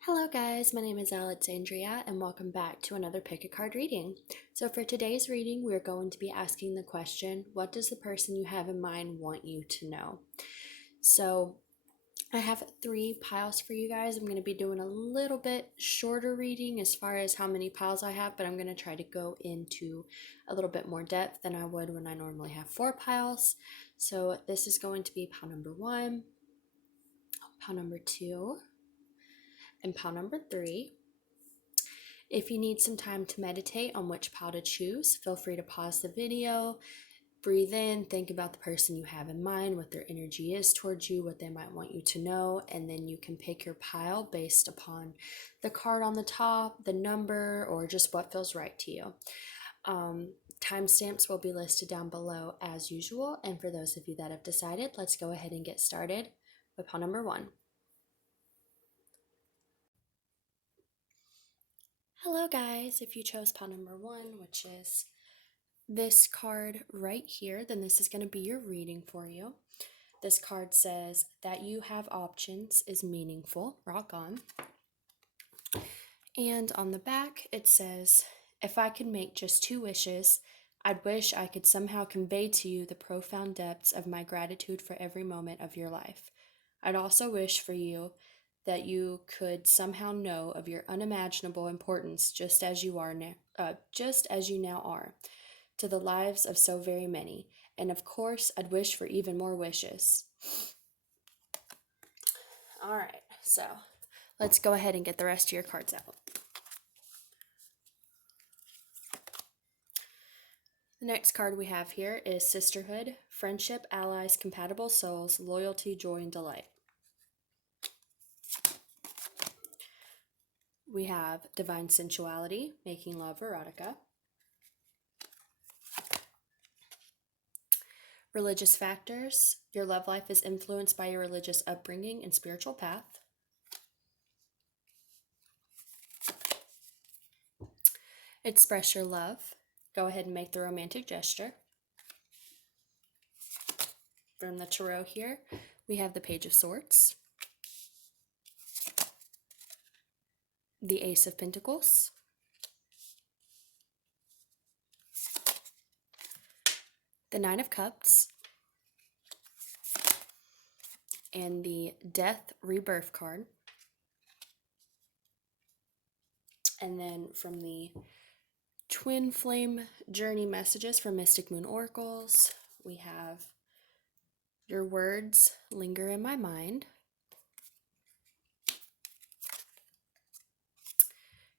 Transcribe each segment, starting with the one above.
Hello guys, my name is Alexandria and welcome back to another pick a card reading. So for today's reading, we're going to be asking the question, what does the person you have in mind want you to know? So I have 3 piles for you guys. I'm going to be doing a little bit shorter reading as far as how many piles I have, but I'm going to try to go into a little bit more depth than I would when I normally have 4 piles. So this is going to be pile number 1, pile number 2, and pile number 3. If you need some time to meditate on which pile to choose, feel free to pause the video, breathe in, think about the person you have in mind, what their energy is towards you, what they might want you to know, and then you can pick your pile based upon the card on the top, the number, or just what feels right to you. Timestamps will be listed down below as usual, and for those of you that have decided, let's go ahead and get started with pile number 1. Hello guys, if you chose pile number 1, which is this card right here, then this is going to be your reading for you. This card says that you have options is meaningful, rock on. And on the back it says, if I could make just 2 wishes, I'd wish I could somehow convey to you the profound depths of my gratitude for every moment of your life. I'd also wish for you that you could somehow know of your unimaginable importance just as you now are, to the lives of so very many. And of course, I'd wish for even more wishes. All right, so let's go ahead and get the rest of your cards out. The next card we have here is Sisterhood, Friendship, Allies, Compatible Souls, Loyalty, Joy, and Delight. We have Divine Sensuality, Making Love, Erotica. Religious Factors, your love life is influenced by your religious upbringing and spiritual path. Express your love, go ahead and make the romantic gesture. From the Tarot here, we have the Page of Swords, the Ace of Pentacles, the Nine of Cups, and the Death Rebirth card. And then from the Twin Flame Journey Messages from Mystic Moon Oracles, we have your words linger in my mind,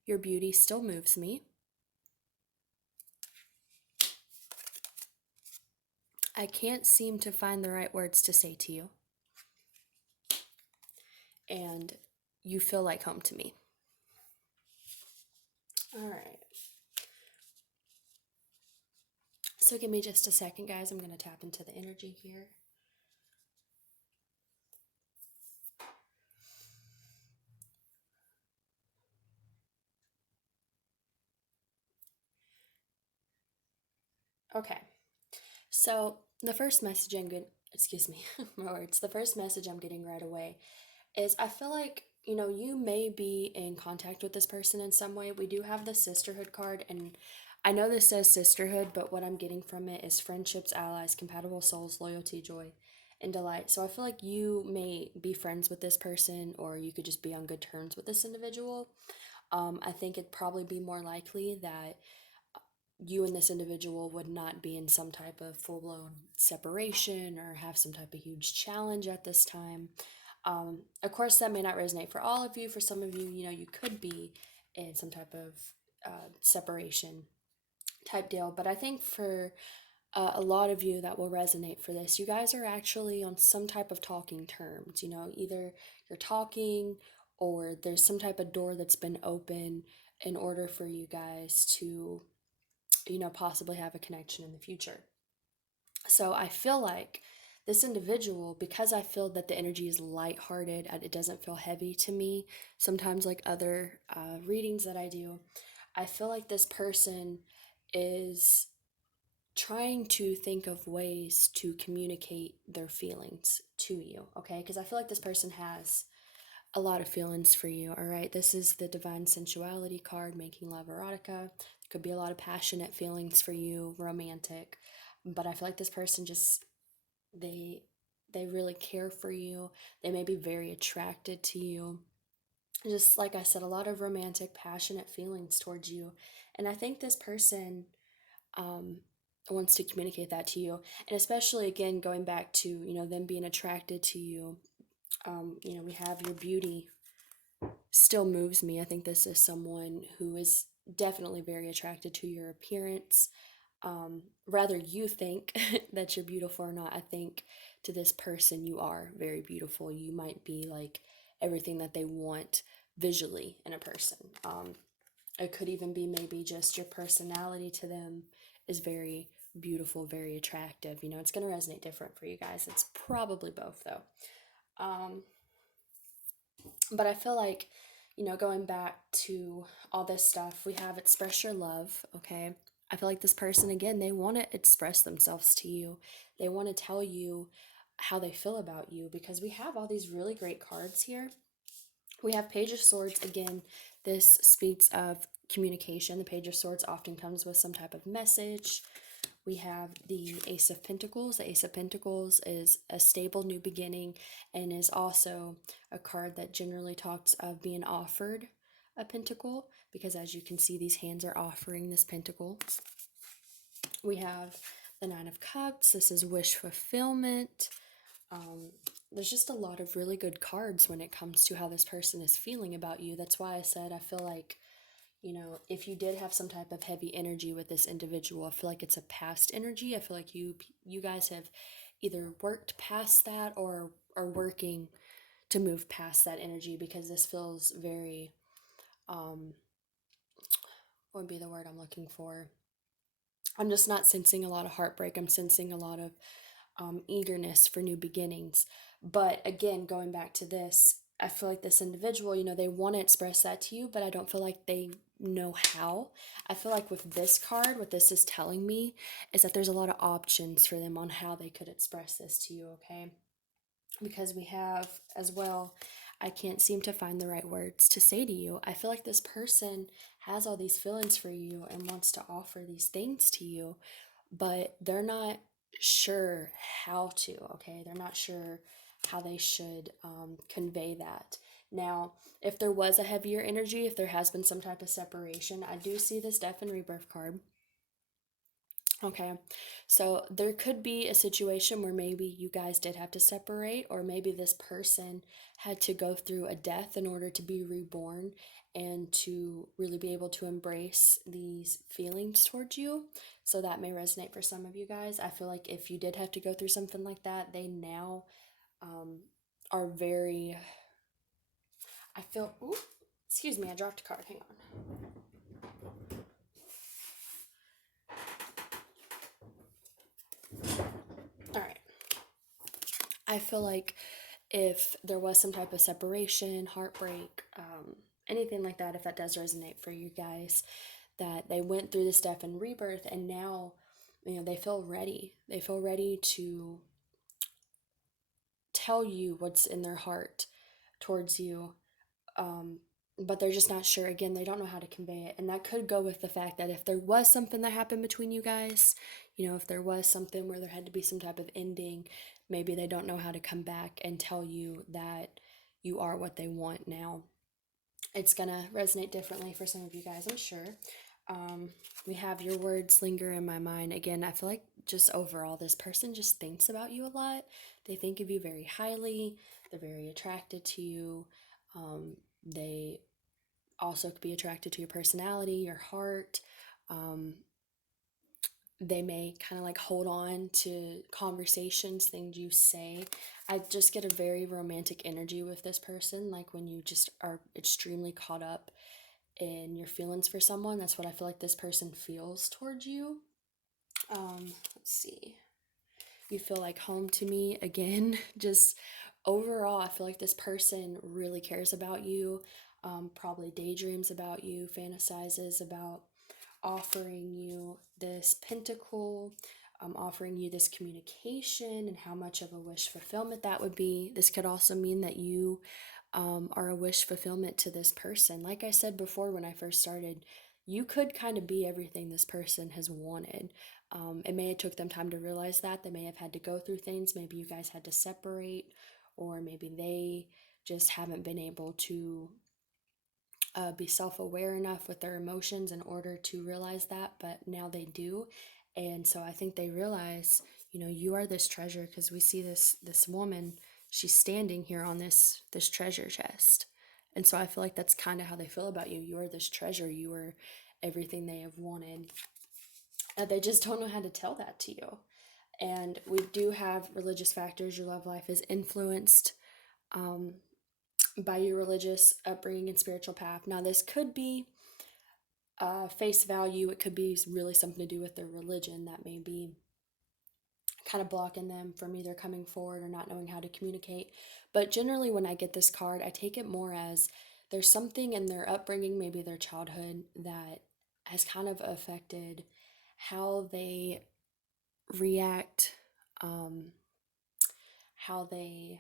your beauty still moves me, I can't seem to find the right words to say to you, and you feel like home to me. All right. So give me just a second, guys. I'm going to tap into the energy here. Okay. So the first message I'm getting, the first message I'm getting right away is I feel like, you may be in contact with this person in some way. We do have the Sisterhood card, and I know this says sisterhood, but what I'm getting from it is friendships, allies, compatible souls, loyalty, joy, and delight. So I feel like you may be friends with this person, or you could just be on good terms with this individual. I think it'd probably be more likely that you and this individual would not be in some type of full-blown separation or have some type of huge challenge at this time. Of course, that may not resonate for all of you. For some of you, you could be in some type of separation type deal. But I think for a lot of you that will resonate for this, you guys are actually on some type of talking terms. Either you're talking or there's some type of door that's been open in order for you guys to, possibly have a connection in the future. So I feel like this individual, because I feel that the energy is lighthearted and it doesn't feel heavy to me, sometimes like other readings that I do, I feel like this person is trying to think of ways to communicate their feelings to you, okay? Because I feel like this person has a lot of feelings for you, all right? This is the Divine Sensuality card, making love erotica. There could be a lot of passionate feelings for you, romantic, but I feel like this person just, they they really care for you. They may be very attracted to you. Just like I said, a lot of romantic, passionate feelings towards you. And I think this person um, wants to communicate that to you. And especially, again, going back to, them being attracted to you. We have your beauty still moves me. I think this is someone who is definitely very attracted to your appearance. Rather you think that you're beautiful or not, I think to this person you are very beautiful. You might be like everything that they want visually in a person. It could even be maybe just your personality to them is very beautiful, very attractive. It's going to resonate different for you guys. It's probably both though. Um, but I feel like, going back to all this stuff, we have express your love, okay? I feel like this person, again, they want to express themselves to you. They want to tell you how they feel about you because we have all these really great cards here. We have Page of Swords. Again, this speaks of communication. The Page of Swords often comes with some type of message. We have the Ace of Pentacles. The Ace of Pentacles is a stable new beginning and is also a card that generally talks of being offered a pentacle because, as you can see, these hands are offering this pentacle. We have the Nine of Cups. This is wish fulfillment. There's just a lot of really good cards when it comes to how this person is feeling about you. That's why I said I feel like, if you did have some type of heavy energy with this individual, I feel like it's a past energy. I feel like you guys have either worked past that or are working to move past that energy because this feels very, what would be the word I'm looking for? I'm just not sensing a lot of heartbreak. I'm sensing a lot of eagerness for new beginnings. But again, going back to this, I feel like this individual, they want to express that to you, but I don't feel like they know how. I feel like with this card, what this is telling me is that there's a lot of options for them on how they could express this to you, okay? Because we have as well, I can't seem to find the right words to say to you. I feel like this person has all these feelings for you and wants to offer these things to you, but they're not sure how to, okay? They're not sure how they should convey that. Now, if there was a heavier energy, if there has been some type of separation, I do see this Death and Rebirth card. Okay, so there could be a situation where maybe you guys did have to separate, or maybe this person had to go through a death in order to be reborn and to really be able to embrace these feelings towards you. So that may resonate for some of you guys. I feel like if you did have to go through something like that, they now are very, I feel, ooh, excuse me, I dropped a card, hang on. All right. I feel like if there was some type of separation, heartbreak, anything like that, if that does resonate for you guys, that they went through this death and rebirth and now, they feel ready. They feel ready to tell you what's in their heart towards you. But they're just not sure. Again, they don't know how to convey it. And that could go with the fact that if there was something that happened between you guys, if there was something where there had to be some type of ending, maybe they don't know how to come back and tell you that you are what they want now. It's going to resonate differently for some of you guys, I'm sure. We have your words linger in my mind. Again, I feel like just overall, this person just thinks about you a lot. They think of you very highly. They're very attracted to you. They also could be attracted to your personality, your heart. They may kind of like hold on to conversations, things you say. I just get a very romantic energy with this person, like when you just are extremely caught up in your feelings for someone. That's what I feel like this person feels towards you. Let's see. You feel like home to me again. Just overall, I feel like this person really cares about you, probably daydreams about you, fantasizes about offering you this pentacle, offering you this communication, and how much of a wish fulfillment that would be. This could also mean that you are a wish fulfillment to this person. Like I said before when I first started, you could kind of be everything this person has wanted. It may have took them time to realize that. They may have had to go through things. Maybe you guys had to separate, or maybe they just haven't been able to be self aware enough with their emotions in order to realize that, but now they do. And so I think they realize, you are this treasure, because we see this woman, she's standing here on this treasure chest. And so I feel like that's kind of how they feel about you. You are this treasure, you are everything they have wanted. They just don't know how to tell that to you. And we do have religious factors. Your love life is influenced by your religious upbringing and spiritual path. Now, this could be face value, it could be really something to do with their religion that may be kind of blocking them from either coming forward or not knowing how to communicate. But generally, when I get this card, I take it more as there's something in their upbringing, maybe their childhood, that has kind of affected how they react, how they,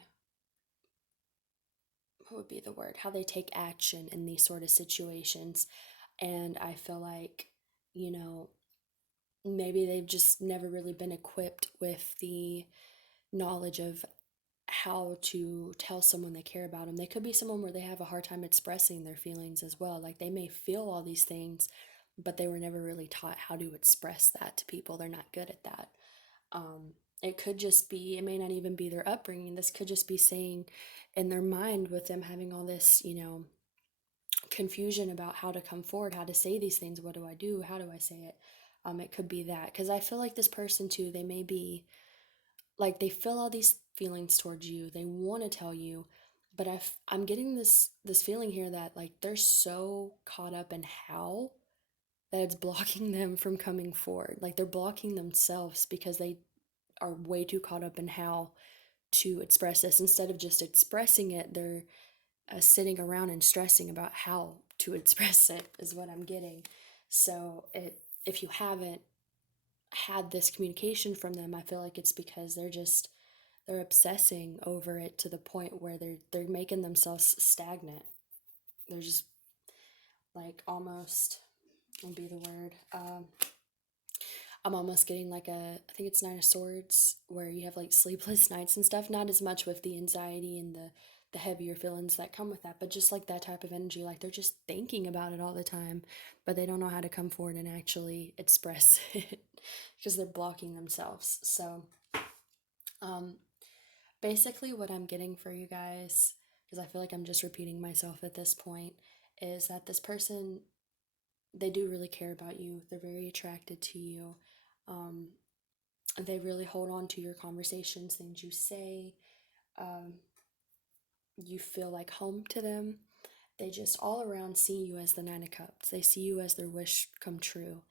what would be the word, how they take action in these sort of situations. And I feel like, you know, maybe they've just never really been equipped with the knowledge of how to tell someone they care about them. They could be someone where they have a hard time expressing their feelings as well. Like they may feel all these things, but they were never really taught how to express that to people. They're not good at that. It could just be, it may not even be their upbringing. This could just be saying in their mind, with them having all this, confusion about how to come forward, how to say these things. What do I do? How do I say it? It could be that, because I feel like this person too, they may be like, they feel all these feelings towards you. They want to tell you, but I'm getting this feeling here that like they're so caught up in how, that it's blocking them from coming forward. Like they're blocking themselves because they are way too caught up in how to express this. Instead of just expressing it, they're sitting around and stressing about how to express it, is what I'm getting. So if you haven't had this communication from them, I feel like it's because they're obsessing over it to the point where they're making themselves stagnant. They're just like almost, will be the word. I'm almost getting like I think it's Nine of Swords, where you have like sleepless nights and stuff. Not as much with the anxiety and the heavier feelings that come with that, but just like that type of energy. Like they're just thinking about it all the time, but they don't know how to come forward and actually express it because they're blocking themselves. So, um, basically, what I'm getting for you guys, because I feel like I'm just repeating myself at this point, is that this person, they do really care about you. They're very attracted to you. Um, they really hold on to your conversations, things you say. Um, you feel like home to them. They just all around see you as the Nine of Cups. They see you as their wish come true.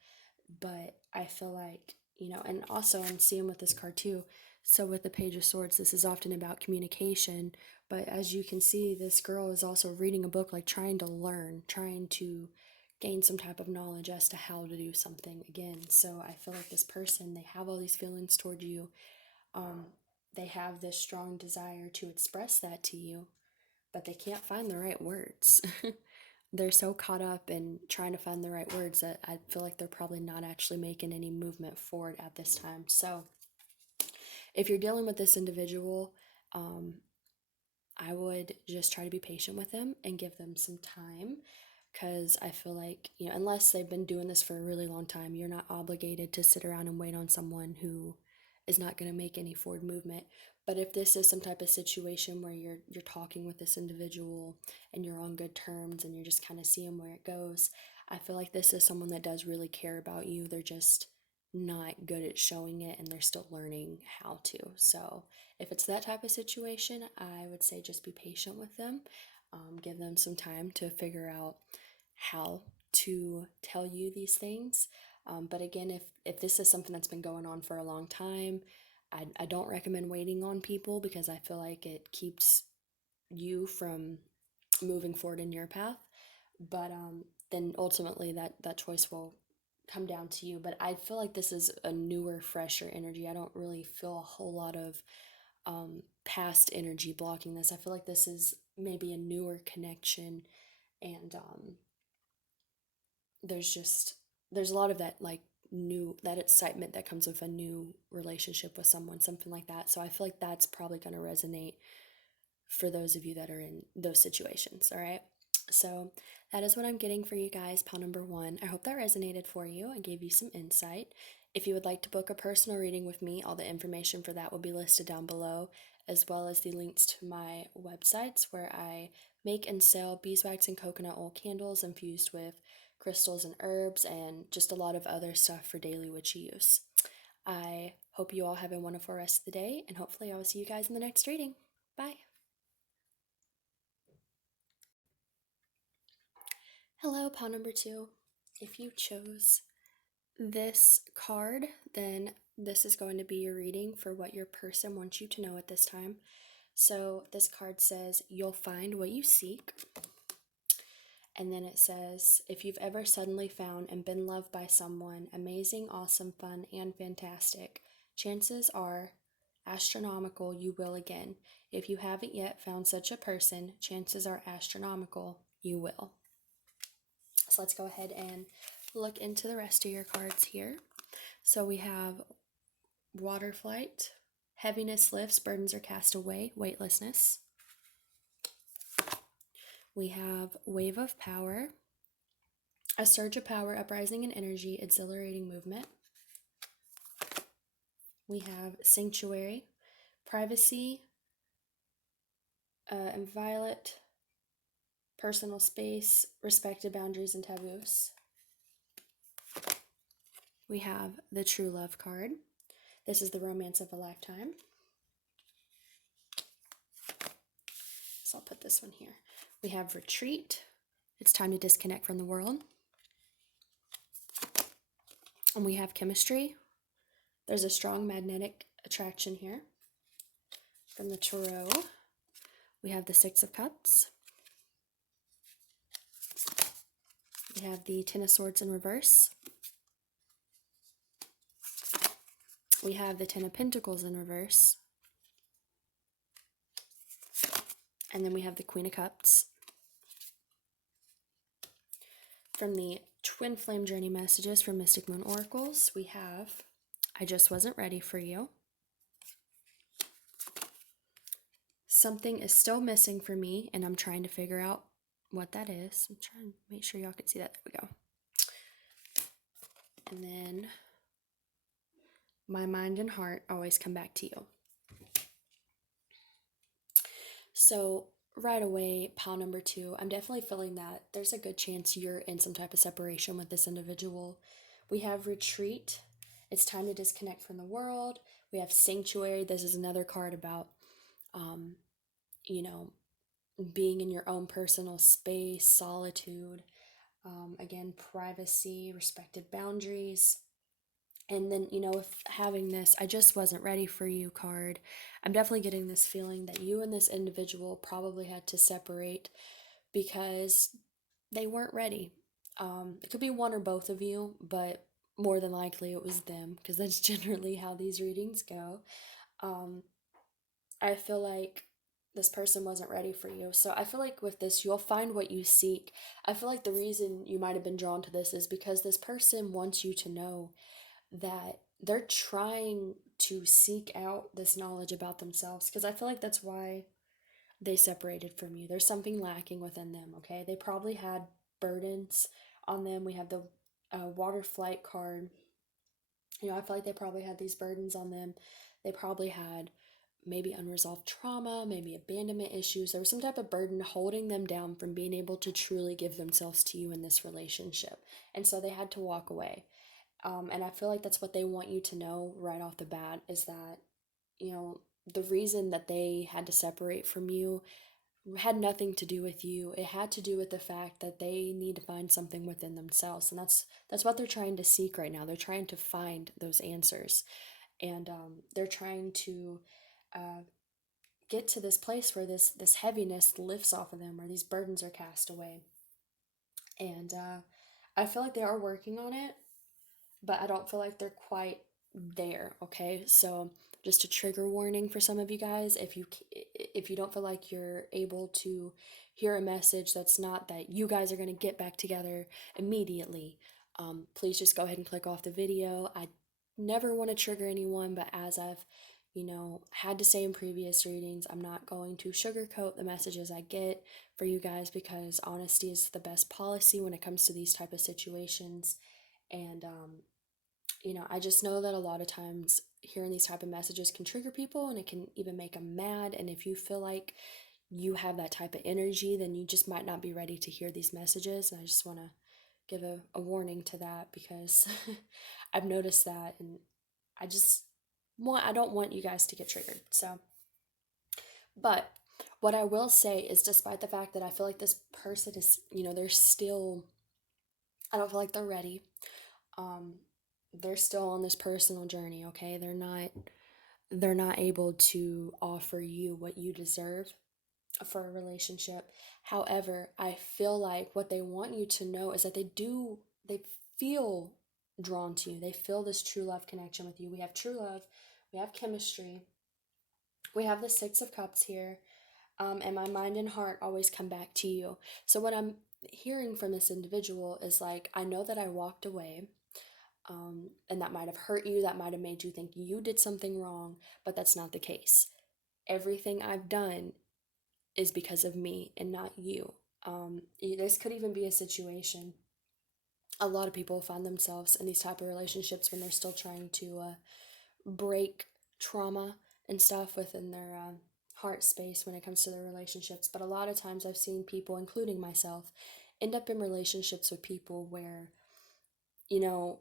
But I feel like, and also I'm seeing with this card too. So with the Page of Swords, this is often about communication. But as you can see, this girl is also reading a book, like trying to learn, trying to gain some type of knowledge as to how to do something again. So I feel like this person, they have all these feelings toward you. Um, they have this strong desire to express that to you, but they can't find the right words. They're so caught up in trying to find the right words that I feel like they're probably not actually making any movement forward at this time. So, if you're dealing with this individual, um, I would just try to be patient with them and give them some time, because I feel like, unless they've been doing this for a really long time, you're not obligated to sit around and wait on someone who is not going to make any forward movement. But if this is some type of situation where you're talking with this individual and you're on good terms and you're just kind of seeing where it goes, I feel like this is someone that does really care about you. They're just not good at showing it and they're still learning how to. So, if it's that type of situation, I would say just be patient with them. Give them some time to figure out how to tell you these things. But again, if this is something that's been going on for a long time, I don't recommend waiting on people because I feel like it keeps you from moving forward in your path. But then ultimately that choice will come down to you. But I feel like this is a newer, fresher energy. I don't really feel a whole lot of past energy blocking this. I feel like this is maybe a newer connection, and there's just there's a lot of that like new that excitement that comes with a new relationship with someone, something like that. So I feel like that's probably going to resonate for those of you that are in those situations. All right. So that is what I'm getting for you guys, pile number one. I hope that resonated for you and gave you some insight. If you would like to book a personal reading with me, all the information for that will be listed down below, as well as the links to my websites where I make and sell beeswax and coconut oil candles infused with crystals and herbs and just a lot of other stuff for daily witchy use. I hope you all have a wonderful rest of the day, and hopefully I will see you guys in the next reading. Bye. Hello, pile number two. If you chose this card, then this is going to be your reading for what your person wants you to know at this time. So this card says, you'll find what you seek. And then it says, if you've ever suddenly found and been loved by someone amazing, awesome, fun, and fantastic, chances are astronomical you will again. If you haven't yet found such a person, chances are astronomical you will. So let's go ahead and look into the rest of your cards here. So we have water flight, heaviness lifts, burdens are cast away, weightlessness. We have wave of power, a surge of power, uprising in energy, exhilarating movement. We have sanctuary, privacy, and violet, personal space, respected boundaries and taboos. We have the true love card. This is the romance of a lifetime. So I'll put this one here. We have retreat. It's time to disconnect from the world. And we have chemistry. There's a strong magnetic attraction here. From the tarot, we have the Six of Cups. We have the Ten of Swords in reverse. We have the Ten of Pentacles in reverse. And then we have the Queen of Cups. From the Twin Flame Journey messages from Mystic Moon Oracles, we have, I just wasn't ready for you. Something is still missing for me, and I'm trying to figure out what that is. I'm trying to make sure y'all can see that. There we go. And then my mind and heart always come back to you. So right away, pile number two, I'm definitely feeling that there's a good chance you're in some type of separation with this individual. We have retreat. It's time to disconnect from the world. We have sanctuary. This is another card about, being in your own personal space, solitude, again, privacy, respected boundaries. And then, if having this, I just wasn't ready for you card, I'm definitely getting this feeling that you and this individual probably had to separate because they weren't ready. It could be one or both of you, but more than likely it was them because that's generally how these readings go. I feel like this person wasn't ready for you. So I feel like with this, you'll find what you seek. I feel like the reason you might have been drawn to this is because this person wants you to know that they're trying to seek out this knowledge about themselves, because I feel like that's why they separated from you. There's something lacking within them, okay? They probably had burdens on them. We have the water flight card. I feel like they probably had these burdens on them. They probably had maybe unresolved trauma, maybe abandonment issues. There was some type of burden holding them down from being able to truly give themselves to you in this relationship. And so they had to walk away. And I feel like that's what they want you to know right off the bat is that, the reason that they had to separate from you had nothing to do with you. It had to do with the fact that they need to find something within themselves, and that's what they're trying to seek right now. They're trying to find those answers, and they're trying to uh, get to this place where this heaviness lifts off of them, or these burdens are cast away. And I feel like they are working on it, but I don't feel like they're quite there. Okay, so just a trigger warning for some of you guys: if you don't feel like you're able to hear a message that's not that you guys are going to get back together immediately, please just go ahead and click off the video. I never want to trigger anyone, but as I've had to say in previous readings, I'm not going to sugarcoat the messages I get for you guys, because honesty is the best policy when it comes to these type of situations. And I just know that a lot of times hearing these type of messages can trigger people, and it can even make them mad. And if you feel like you have that type of energy, then you just might not be ready to hear these messages. And I just want to give a warning to that, because I've noticed that, and I don't want you guys to get triggered. So, but what I will say is, despite the fact that I feel like this person is, they're still, I don't feel like they're ready. Um, they're still on this personal journey, okay? They're not able to offer you what you deserve for a relationship. However, I feel like what they want you to know is that they feel drawn to you. They feel this true love connection with you. We have true love, we have chemistry, we have the Six of Cups here, and my mind and heart always come back to you. So, what I'm hearing from this individual is like, I know that I walked away, and that might have hurt you, that might have made you think you did something wrong, but that's not the case. Everything I've done is because of me and not you. This could even be a situation. A lot of people find themselves in these type of relationships when they're still trying to break trauma and stuff within their heart space when it comes to their relationships. But a lot of times I've seen people, including myself, end up in relationships with people where, you know,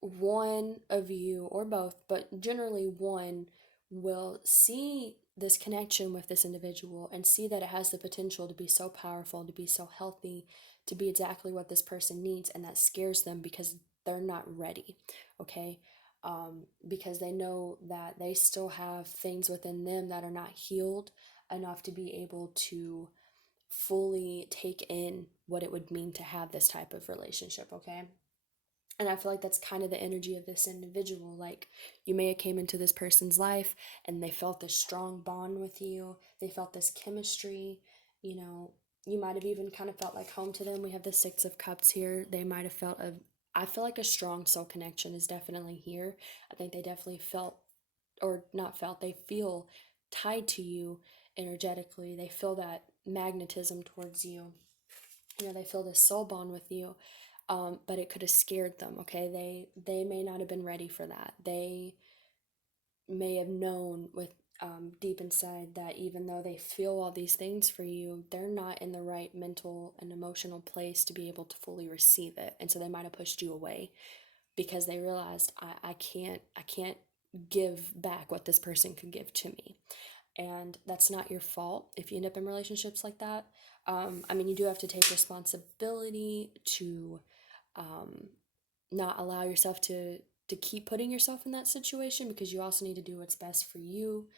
one of you, or both, but generally one, will see this connection with this individual and see that it has the potential to be so powerful, to be so healthy, to be exactly what this person needs, and that scares them because they're not ready, okay? Because they know that they still have things within them that are not healed enough to be able to fully take in what it would mean to have this type of relationship, okay? And I feel like that's kind of the energy of this individual. Like, you may have came into this person's life and they felt this strong bond with you, they felt this chemistry, you know, you might have even kind of felt like home to them. We have the Six of Cups here. They might have felt I feel like a strong soul connection is definitely here. I think they definitely felt, or not felt, they feel tied to you energetically. They feel that magnetism towards you. They feel this soul bond with you. But it could have scared them. Okay, they may not have been ready for that. They may have known with deep inside that even though they feel all these things for you, they're not in the right mental and emotional place to be able to fully receive it, and so they might have pushed you away because they realized, I can't give back what this person could give to me. And that's not your fault if you end up in relationships like that. I mean, you do have to take responsibility to um, not allow yourself to keep putting yourself in that situation, because you also need to do what's best for you.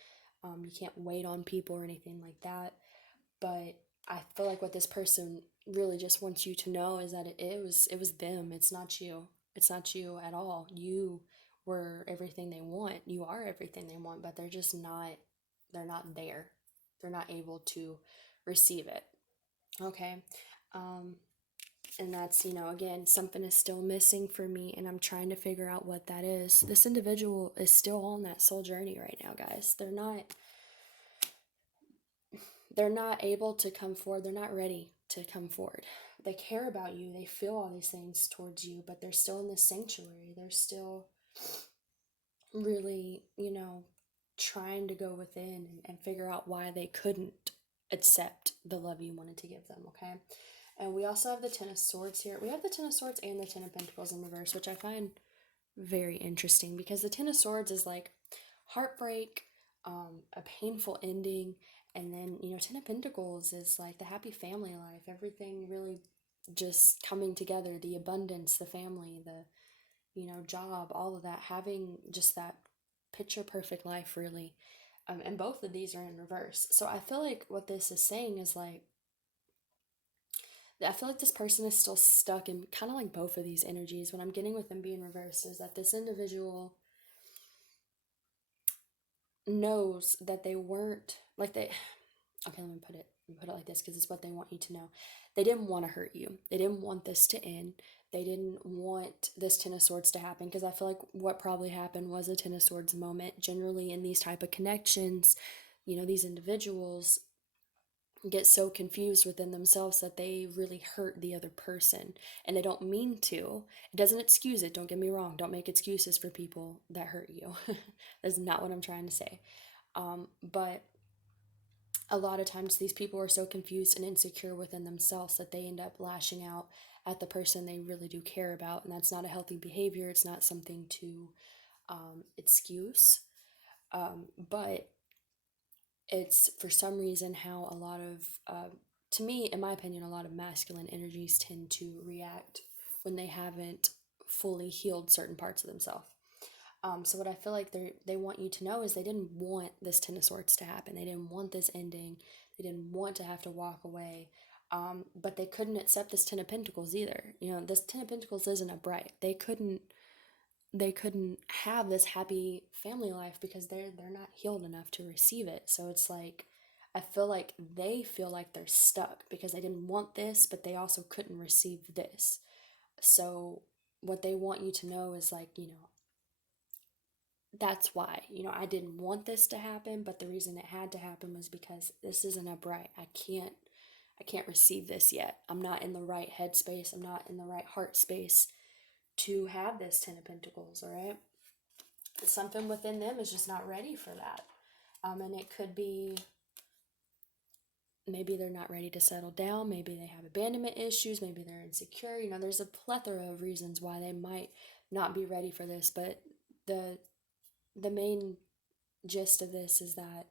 You can't wait on people or anything like that. But I feel like what this person really just wants you to know is that it was them. It's not you. It's not you at all. You were everything they want. You are everything they want, but they're just not. They're not there. They're not able to receive it. Okay. Um, and that's, again, something is still missing for me, and I'm trying to figure out what that is. This individual is still on that soul journey right now, guys. They're not able to come forward. They're not ready to come forward. They care about you. They feel all these things towards you, but they're still in this sanctuary. They're still really, trying to go within and figure out why they couldn't accept the love you wanted to give them, okay? And we also have the Ten of Swords here. We have the Ten of Swords and the Ten of Pentacles in reverse, which I find very interesting, because the Ten of Swords is like heartbreak, a painful ending, And then, Ten of Pentacles is like the happy family life, everything really just coming together, the abundance, the family, the, job, all of that, having just that picture perfect life, really. And both of these are in reverse. So I feel like what this is saying is like, I feel like this person is still stuck in kind of like both of these energies. What I'm getting with them being reversed is that this individual knows that they weren't like they okay, let me put it like this because it's what they want you to know. They didn't want to hurt you. They didn't want this to end. They didn't want this Ten of Swords to happen, because I feel like what probably happened was a Ten of Swords moment. Generally in these type of connections, these individuals get so confused within themselves that they really hurt the other person, and they don't mean to. It doesn't excuse it, don't get me wrong. Don't make excuses for people that hurt you. That's not what I'm trying to say. But a lot of times these people are so confused and insecure within themselves that they end up lashing out at the person they really do care about, and that's not a healthy behavior. It's not something to excuse, but it's for some reason how a lot of to me, in my opinion, a lot of masculine energies tend to react when they haven't fully healed certain parts of themselves. So what I feel like they want you to know is they didn't want this Ten of Swords to happen. They didn't want this ending. They didn't want to have to walk away. But they couldn't accept this Ten of Pentacles either. This Ten of Pentacles isn't a bright. They couldn't have this happy family life because they're not healed enough to receive it. So it's like I feel like they feel like they're stuck because they didn't want this, but they also couldn't receive this. So what they want you to know is like, that's why, I didn't want this to happen, but the reason it had to happen was because this isn't a bright. I can't receive this yet. I'm not in the right headspace. I'm not in the right heart space to have this Ten of Pentacles, all right? Something within them is just not ready for that. And it could be maybe they're not ready to settle down. Maybe they have abandonment issues. Maybe they're insecure. There's a plethora of reasons why they might not be ready for this. But the main gist of this is that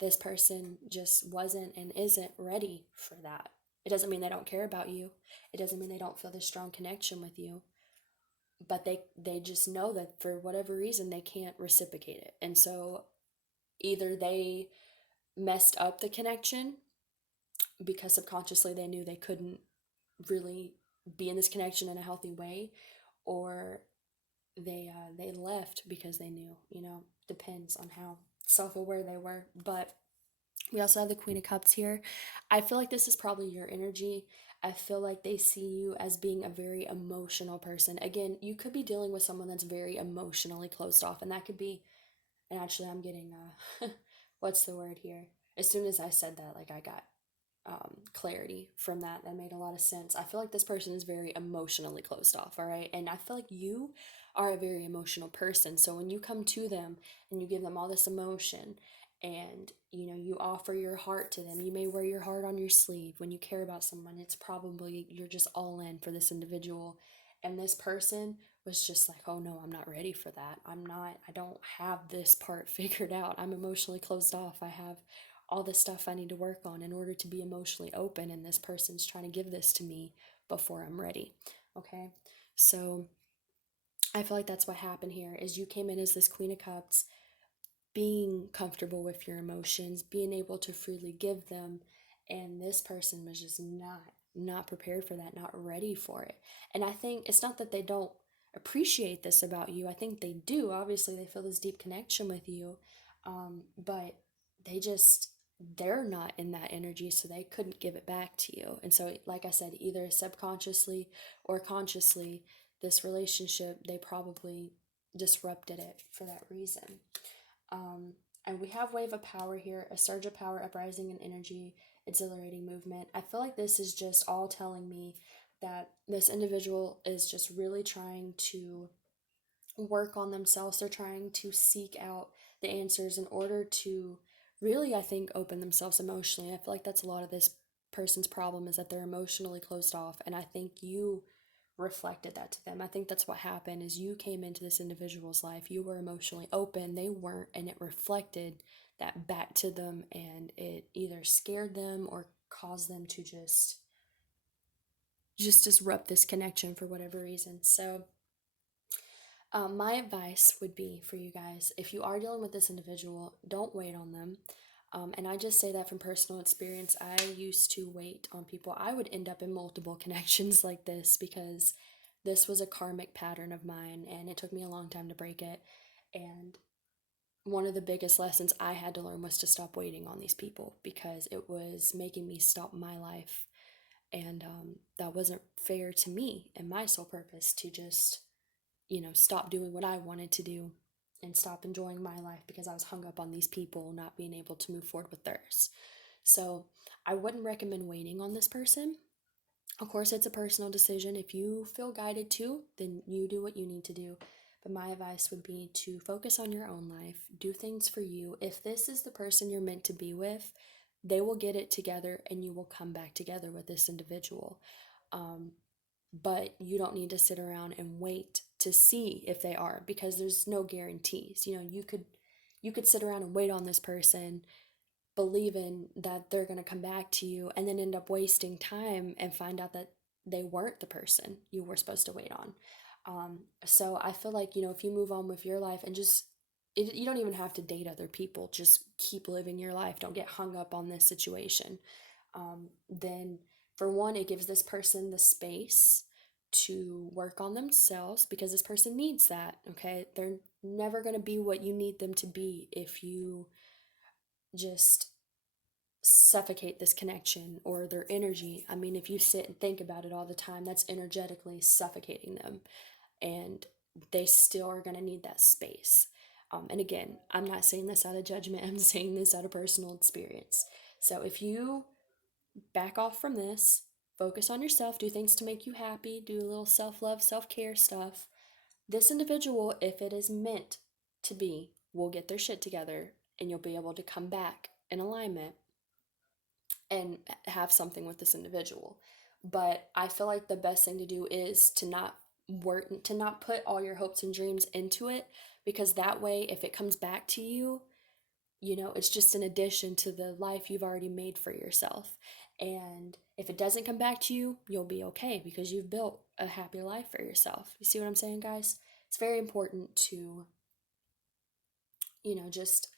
this person just wasn't and isn't ready for that. It doesn't mean they don't care about you. It doesn't mean they don't feel this strong connection with you. But they just know that for whatever reason they can't reciprocate it. And so either they messed up the connection because subconsciously they knew they couldn't really be in this connection in a healthy way, or they left because they knew. Depends on how self-aware they were. But we also have the Queen of Cups here. I feel like this is probably your energy. I feel like they see you as being a very emotional person. Again, you could be dealing with someone that's very emotionally closed off, and that could be, and actually I'm getting what's the word here? As soon as I said that, like I got clarity from that. That made a lot of sense. I feel like this person is very emotionally closed off, all right? And I feel like you are a very emotional person. So when you come to them and you give them all this emotion, and you offer your heart to them, you may wear your heart on your sleeve. When you care about someone, it's probably you're just all in for this individual. And this person was just like, oh no, I'm not ready for that. I don't have this part figured out. I'm emotionally closed off. I have all this stuff I need to work on in order to be emotionally open, and this person's trying to give this to me before I'm ready. Okay? So I feel like that's what happened here is you came in as this Queen of Cups, being comfortable with your emotions, being able to freely give them, and this person was just not prepared for that, not ready for it. And I think it's not that they don't appreciate this about you. I think they do. Obviously, they feel this deep connection with you, but they're not in that energy, so they couldn't give it back to you. And so, like I said, either subconsciously or consciously, this relationship, they probably disrupted it for that reason. And we have Wave of Power here, a surge of power, uprising in energy, exhilarating movement. I feel like this is just all telling me that this individual is just really trying to work on themselves. They're trying to seek out the answers in order to really, I think, open themselves emotionally. I feel like that's a lot of this person's problem, is that they're emotionally closed off. And I think you reflected that to them. I think that's what happened is you came into this individual's life. You were emotionally open. They weren't, and it reflected that back to them, and it either scared them or caused them to just disrupt this connection for whatever reason. So my advice would be for you guys, if you are dealing with this individual, don't wait on them. And I just say that from personal experience. I used to wait on people. I would end up in multiple connections like this because this was a karmic pattern of mine, and it took me a long time to break it. And one of the biggest lessons I had to learn was to stop waiting on these people because it was making me stop my life. And that wasn't fair to me and my sole purpose to just, stop doing what I wanted to do and stop enjoying my life because I was hung up on these people not being able to move forward with theirs. So I wouldn't recommend waiting on this person. Of course, it's a personal decision. If you feel guided to, then you do what you need to do. But my advice would be to focus on your own life, do things for you. If this is the person you're meant to be with, they will get it together and you will come back together with this individual. Um, but you don't need to sit around and wait to see if they are, because there's no guarantees. You could sit around and wait on this person believing that they're going to come back to you and then end up wasting time and find out that they weren't the person you were supposed to wait on. So I feel like, if you move on with your life and you don't even have to date other people, just keep living your life. Don't get hung up on this situation. Then, for one, it gives this person the space to work on themselves because this person needs that. Okay. They're never going to be what you need them to be if you just suffocate this connection or their energy. I mean, if you sit and think about it all the time, that's energetically suffocating them, and they still are going to need that space. And again, I'm not saying this out of judgment, I'm saying this out of personal experience. So if you back off from this, focus on yourself, do things to make you happy, do a little self love, self care stuff, this individual, if it is meant to be, will get their shit together and you'll be able to come back in alignment and have something with this individual. But I feel like the best thing to do is to not put all your hopes and dreams into it, because that way, if it comes back to you, it's just an addition to the life you've already made for yourself. And if it doesn't come back to you, you'll be okay because you've built a happy life for yourself. You see what I'm saying, guys? It's very important to, just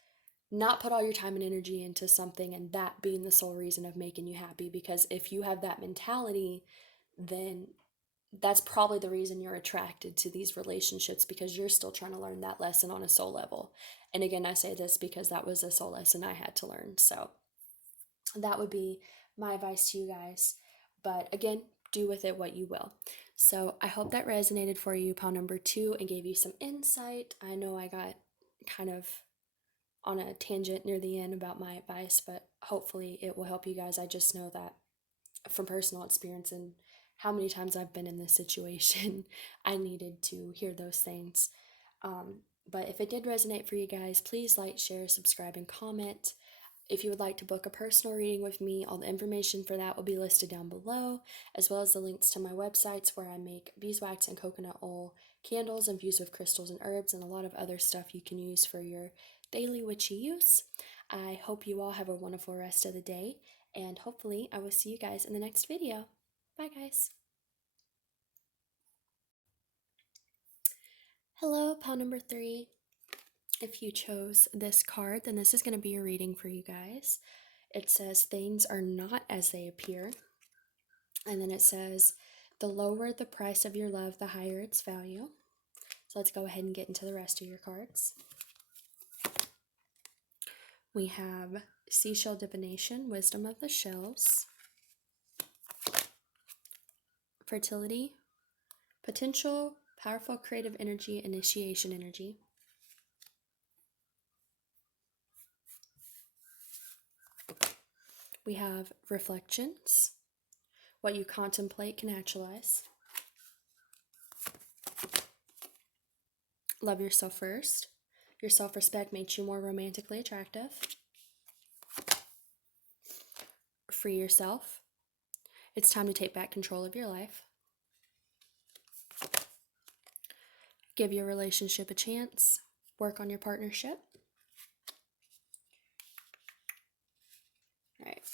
not put all your time and energy into something and that being the sole reason of making you happy. Because if you have that mentality, then that's probably the reason you're attracted to these relationships, because you're still trying to learn that lesson on a soul level. And again, I say this because that was a soul lesson I had to learn. So that would be my advice to you guys. But again, do with it what you will. So I hope that resonated for you, pile number 2, and gave you some insight. I know I got kind of on a tangent near the end about my advice, but hopefully it will help you guys. I just know that from personal experience and how many times I've been in this situation, I needed to hear those things. But if it did resonate for you guys, please like, share, subscribe, and comment. If you would like to book a personal reading with me, all the information for that will be listed down below, as well as the links to my websites where I make beeswax and coconut oil candles infused with crystals and herbs, and a lot of other stuff you can use for your daily witchy use. I hope you all have a wonderful rest of the day, and hopefully I will see you guys in the next video. Bye, guys. Hello, pile number 3. If you chose this card, then this is going to be a reading for you guys. It says things are not as they appear. And then it says, the lower the price of your love, the higher its value. So let's go ahead and get into the rest of your cards. We have Seashell Divination, Wisdom of the Shells, Fertility, Potential, Powerful Creative Energy, Initiation Energy. We have Reflections, What you contemplate can actualize. Love yourself first. Your self-respect makes you more romantically attractive. Free yourself. It's time to take back control of your life. Give your relationship a chance. Work on your partnership.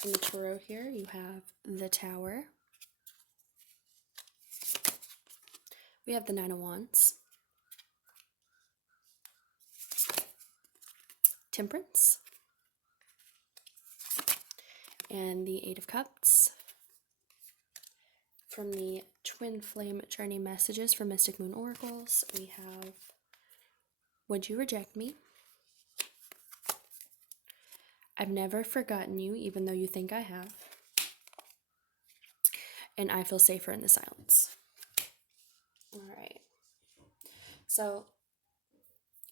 In the tarot here, you have the Tower. We have the Nine of Wands. Temperance. And the Eight of Cups. From the Twin Flame Journey messages from Mystic Moon Oracles, we have Would You Reject Me? I've never forgotten you, even though you think I have. And I feel safer in the silence. Alright. So,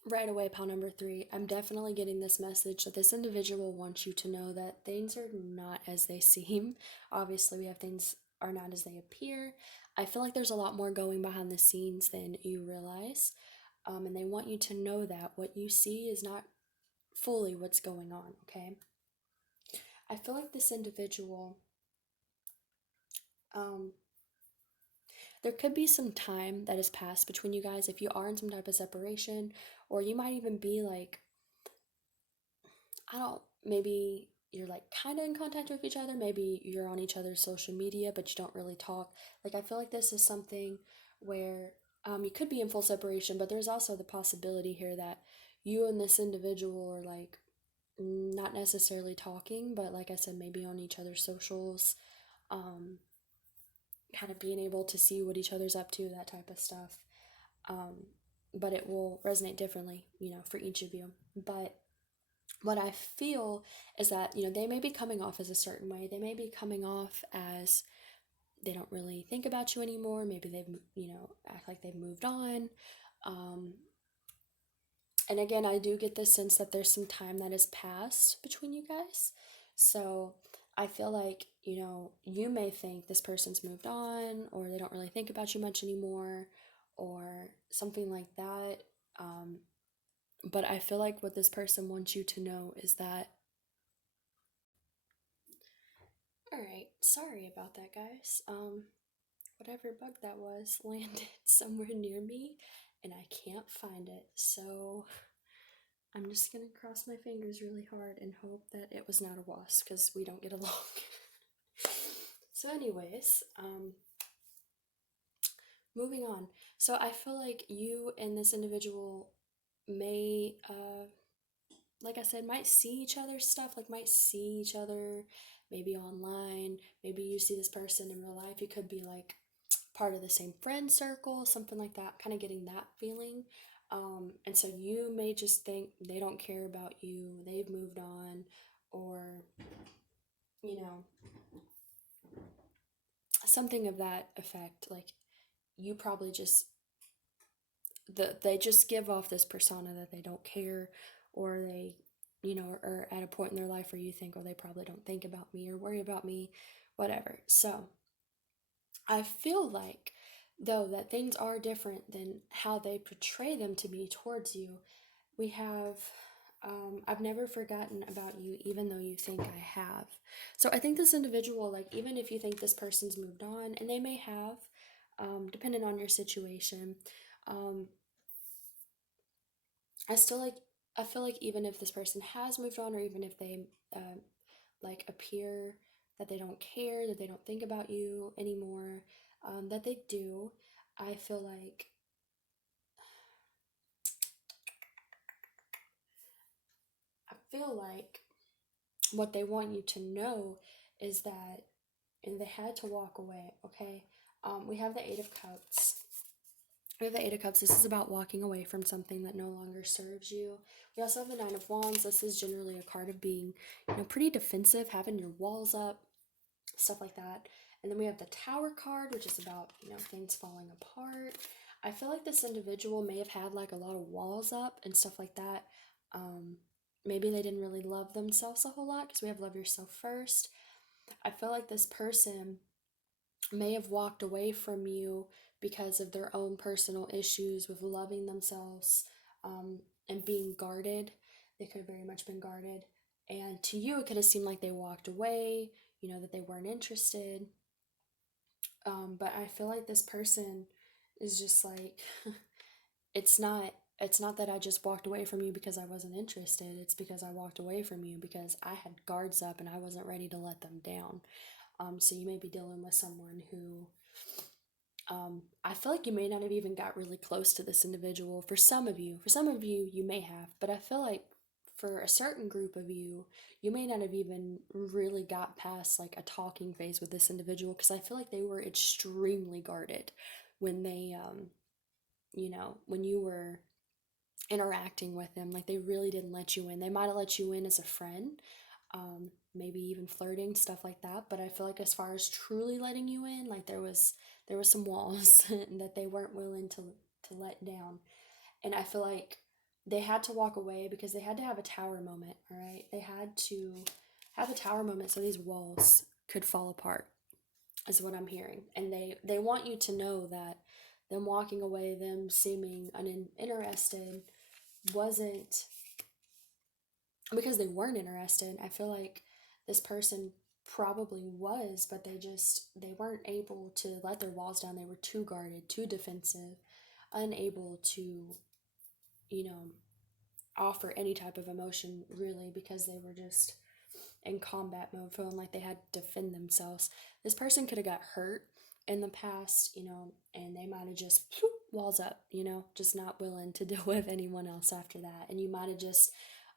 right away, pile number 3, I'm definitely getting this message that this individual wants you to know that things are not as they seem. Obviously, we have things are not as they appear. I feel like there's a lot more going behind the scenes than you realize. And they want you to know that what you see is not fully what's going on, okay? I feel like this individual, there could be some time that has passed between you guys if you are in some type of separation, or you might even be like, maybe you're like kind of in contact with each other, maybe you're on each other's social media, but you don't really talk. Like, I feel like this is something where you could be in full separation, but there's also the possibility here that you and this individual are like not necessarily talking, but like I said, maybe on each other's socials, kind of being able to see what each other's up to, that type of stuff. But it will resonate differently, for each of you. But what I feel is that, they may be coming off as a certain way. They may be coming off as they don't really think about you anymore. Maybe they've, act like they've moved on. And again, I do get this sense that there's some time that has passed between you guys. So I feel like, you may think this person's moved on, or they don't really think about you much anymore, or something like that. But I feel like what this person wants you to know is that, alright, sorry about that, guys. Whatever bug that was landed somewhere near me, and I can't find it, so I'm just gonna cross my fingers really hard and hope that it was not a wasp, because we don't get along. So anyways, moving on. So I feel like you and this individual may, like I said, might see each other's stuff, like might see each other maybe online. Maybe you see this person in real life. You could be like part of the same friend circle, something like that, kind of getting that feeling. And so you may just think they don't care about you, they've moved on, or, you know, something of that effect. Like, you probably just, they just give off this persona that they don't care, or they, are at a point in their life where you think, oh, they probably don't think about me or worry about me, whatever. So I feel like, though, that things are different than how they portray them to be towards you. We have, I've never forgotten about you, even though you think I have. So I think this individual, like, even if you think this person's moved on, and they may have, depending on your situation, um, I feel like even if this person has moved on, or even if they, like, appear that they don't care, that they don't think about you anymore, that they do, I feel like, what they want you to know is that, and they had to walk away, okay? We have the Eight of Cups. We have the Eight of Cups. This is about walking away from something that no longer serves you. We also have the Nine of Wands. This is generally a card of being, pretty defensive, having your walls up, stuff like that. And then we have the Tower card, which is about, things falling apart. I feel like this individual may have had like a lot of walls up and stuff like that. Maybe they didn't really love themselves a whole lot, because we have love yourself first. I feel like this person may have walked away from you because of their own personal issues with loving themselves, and being guarded. They could have very much been guarded. And to you, it could have seemed like they walked away, that they weren't interested. But I feel like this person is just like, it's not it's not that I just walked away from you because I wasn't interested. It's because I walked away from you because I had guards up and I wasn't ready to let them down. So you may be dealing with someone who, I feel like you may not have even got really close to this individual. For some of you, you may have, but I feel like for a certain group of you, you may not have even really got past like a talking phase with this individual because I feel like they were extremely guarded when when you were interacting with them. Like they really didn't let you in. They might have let you in as a friend, maybe even flirting, stuff like that. But I feel like as far as truly letting you in, like there was some walls that they weren't willing to let down. And I feel like they had to walk away because they had to have a tower moment, all right? They had to have a tower moment so these walls could fall apart, is what I'm hearing. And they want you to know that them walking away, them seeming uninterested, wasn't because they weren't interested. I feel like this person probably was, but they weren't able to let their walls down. They were too guarded, too defensive, unable to, you know, offer any type of emotion really because they were just in combat mode, feeling like they had to defend themselves. This person could have got hurt in the past, and they might have just walls up, just not willing to deal with anyone else after that. And you might have just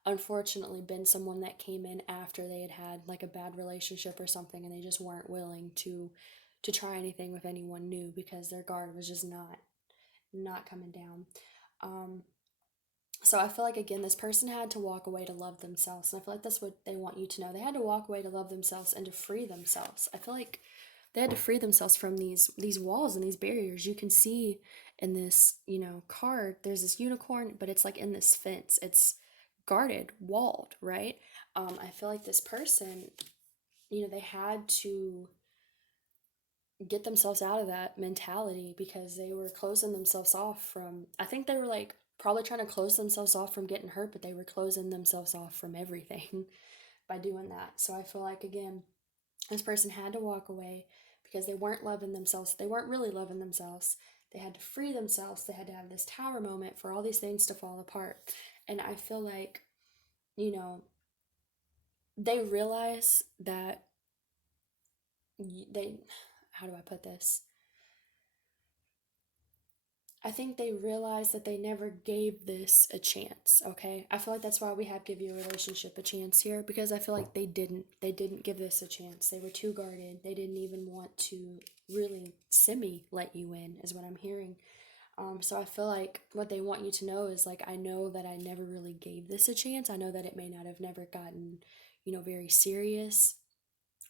unfortunately been someone that came in after they had had like a bad relationship or something, and they just weren't willing to try anything with anyone new because their guard was just not coming down. Um, so I feel like again, this person had to walk away to love themselves, and I feel like that's what they want you to know. They had to walk away to love themselves and to free themselves. I feel like they had to free themselves from these walls and these barriers. You can see in this, card, there's this unicorn, but it's like in this fence. It's guarded, walled, right? I feel like this person, they had to get themselves out of that mentality because they were closing themselves off from, I think they were like probably trying to close themselves off from getting hurt, but they were closing themselves off from everything by doing that. So I feel like, again, this person had to walk away because they weren't loving themselves. They weren't really loving themselves. They had to free themselves. They had to have this tower moment for all these things to fall apart. And I feel like, you know, they realize that they, how do I put this? I think they realized that they never gave this a chance, okay? I feel like that's why we have give your relationship a chance here because I feel like they didn't. They didn't give this a chance. They were too guarded. They didn't even want to really semi let you in, is what I'm hearing. So I feel like what they want you to know is like, I know that I never really gave this a chance. I know that it may not have never gotten, very serious.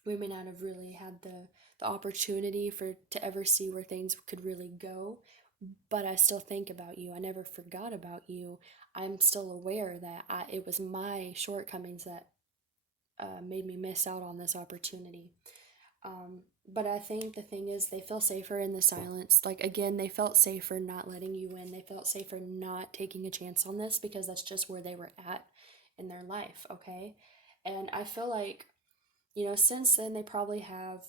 We may not have really had the opportunity for to ever see where things could really go, but I still think about you. I never forgot about you. I'm still aware that it was my shortcomings that made me miss out on this opportunity. But I think the thing is, they feel safer in the silence. Like, again, they felt safer not letting you in. They felt safer not taking a chance on this because that's just where they were at in their life, okay? And I feel like, since then they probably have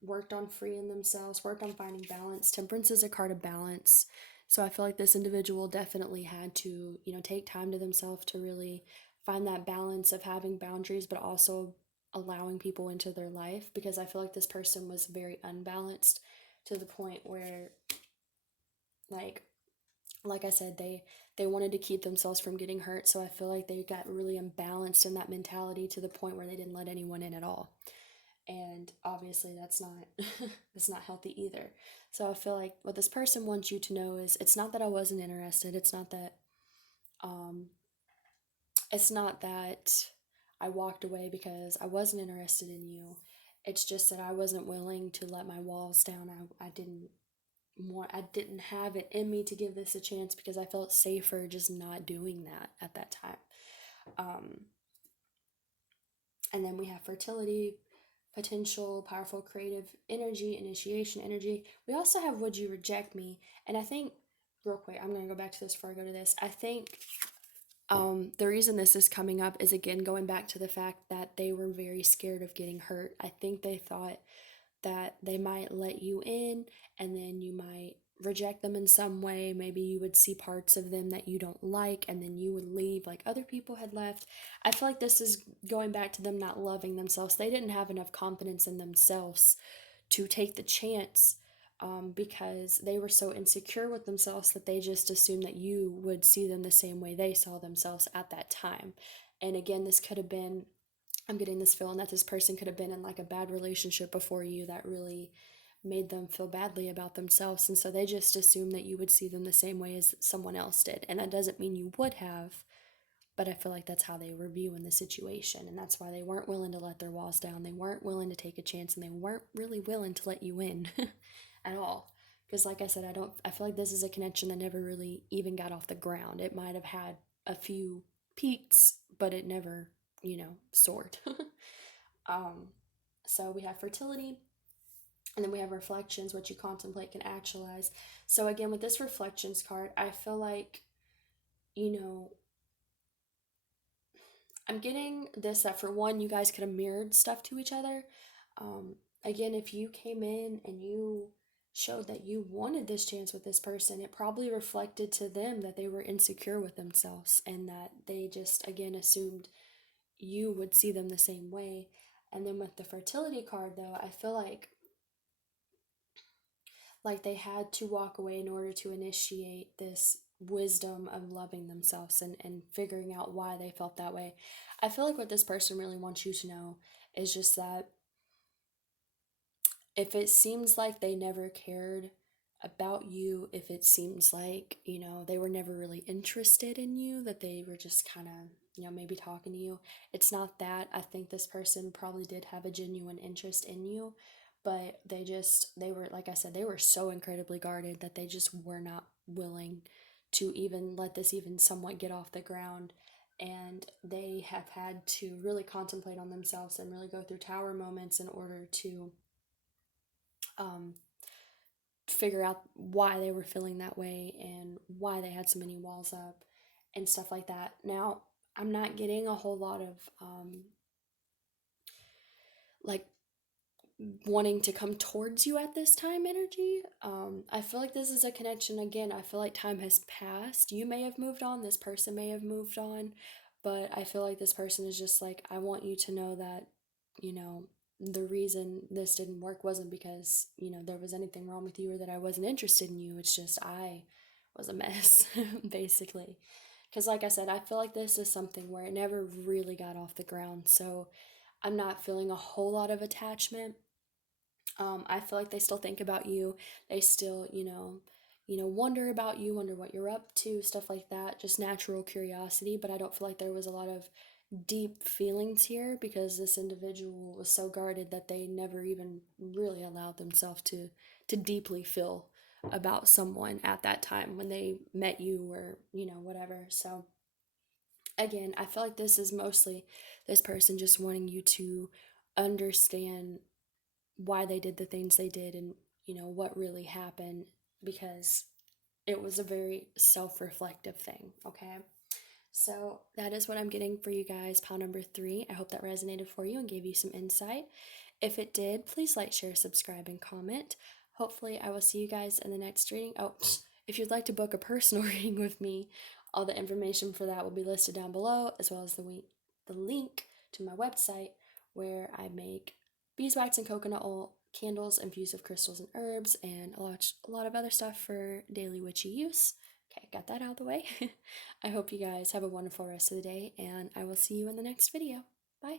worked on freeing themselves, worked on finding balance. Temperance is a card of balance. So I feel like this individual definitely had to, take time to themselves to really find that balance of having boundaries, but also allowing people into their life because I feel like this person was very unbalanced to the point where, like, like I said, they wanted to keep themselves from getting hurt. So I feel like they got really imbalanced in that mentality to the point where they didn't let anyone in at all. And obviously that's not that's not healthy either. So I feel like what this person wants you to know is it's not that I wasn't interested. Um it's not that I walked away because I wasn't interested in you. It's just that I wasn't willing to let my walls down. I didn't have it in me to give this a chance because I felt safer just not doing that at that time. Um, and then we have fertility, potential, powerful, creative energy, initiation energy. We also have would you reject me? And I think, real quick, I'm going to go back to this before I go to this. I think the reason this is coming up is again going back to the fact that they were very scared of getting hurt. I think they thought that they might let you in and then you might reject them in some way. Maybe you would see parts of them that you don't like, and then you would leave like other people had left. I feel like this is going back to them not loving themselves. They didn't have enough confidence in themselves to take the chance, because they were so insecure with themselves that they just assumed that you would see them the same way they saw themselves at that time. And again, this could have been, I'm getting this feeling that this person could have been in like a bad relationship before you that really made them feel badly about themselves. And so they just assumed that you would see them the same way as someone else did. And that doesn't mean you would have, but I feel like that's how they were viewing the situation. And that's why they weren't willing to let their walls down. They weren't willing to take a chance, and they weren't really willing to let you in at all. Because, like I said, I feel like this is a connection that never really even got off the ground. It might have had a few peaks, but it never, soared. um, so we have fertility, and then we have reflections, what you contemplate can actualize. So, again, with this reflections card, I feel like, you know, I'm getting this that for one, you guys could have mirrored stuff to each other. Again, if you came in and you showed that you wanted this chance with this person, it probably reflected to them that they were insecure with themselves and that they just, again, assumed you would see them the same way. And then with the fertility card, though, I feel like they had to walk away in order to initiate this wisdom of loving themselves and figuring out why they felt that way. I feel like what this person really wants you to know is just that if it seems like they never cared about you, if it seems like, they were never really interested in you, that they were just kind of, maybe talking to you, it's not that. I think this person probably did have a genuine interest in you, but they were, like I said, they were so incredibly guarded that they just were not willing to even let this even somewhat get off the ground. And they have had to really contemplate on themselves and really go through tower moments in order to um, figure out why they were feeling that way and why they had so many walls up and stuff like that. Now, I'm not getting a whole lot of like wanting to come towards you at this time energy. I feel like this is a connection again. I feel like time has passed. You may have moved on, this person may have moved on, but I feel like this person is just like, I want you to know that, you know, the reason this didn't work wasn't because, there was anything wrong with you or that I wasn't interested in you. It's just I was a mess, basically. Because, like I said, I feel like this is something where it never really got off the ground. So I'm not feeling a whole lot of attachment. I feel like they still think about you. They still, wonder about you, wonder what you're up to, stuff like that. Just natural curiosity. But I don't feel like there was a lot of deep feelings here because this individual was so guarded that they never even really allowed themselves to deeply feel about someone at that time when they met you or, whatever. So again, I feel like this is mostly this person just wanting you to understand why they did the things they did and what really happened, because it was a very self-reflective thing. Okay, so that is what I'm getting for you guys, pile number 3. I hope that resonated for you and gave you some insight. If it did, please like, share, subscribe, and comment. Hopefully I will see you guys in the next reading. Oh, if you'd like to book a personal reading with me, all the information for that will be listed down below, as well as the link to my website where I make beeswax and coconut oil candles infused with crystals and herbs and a lot of other stuff for daily witchy use. Okay, got that out of the way. I hope you guys have a wonderful rest of the day, and I will see you in the next video. Bye.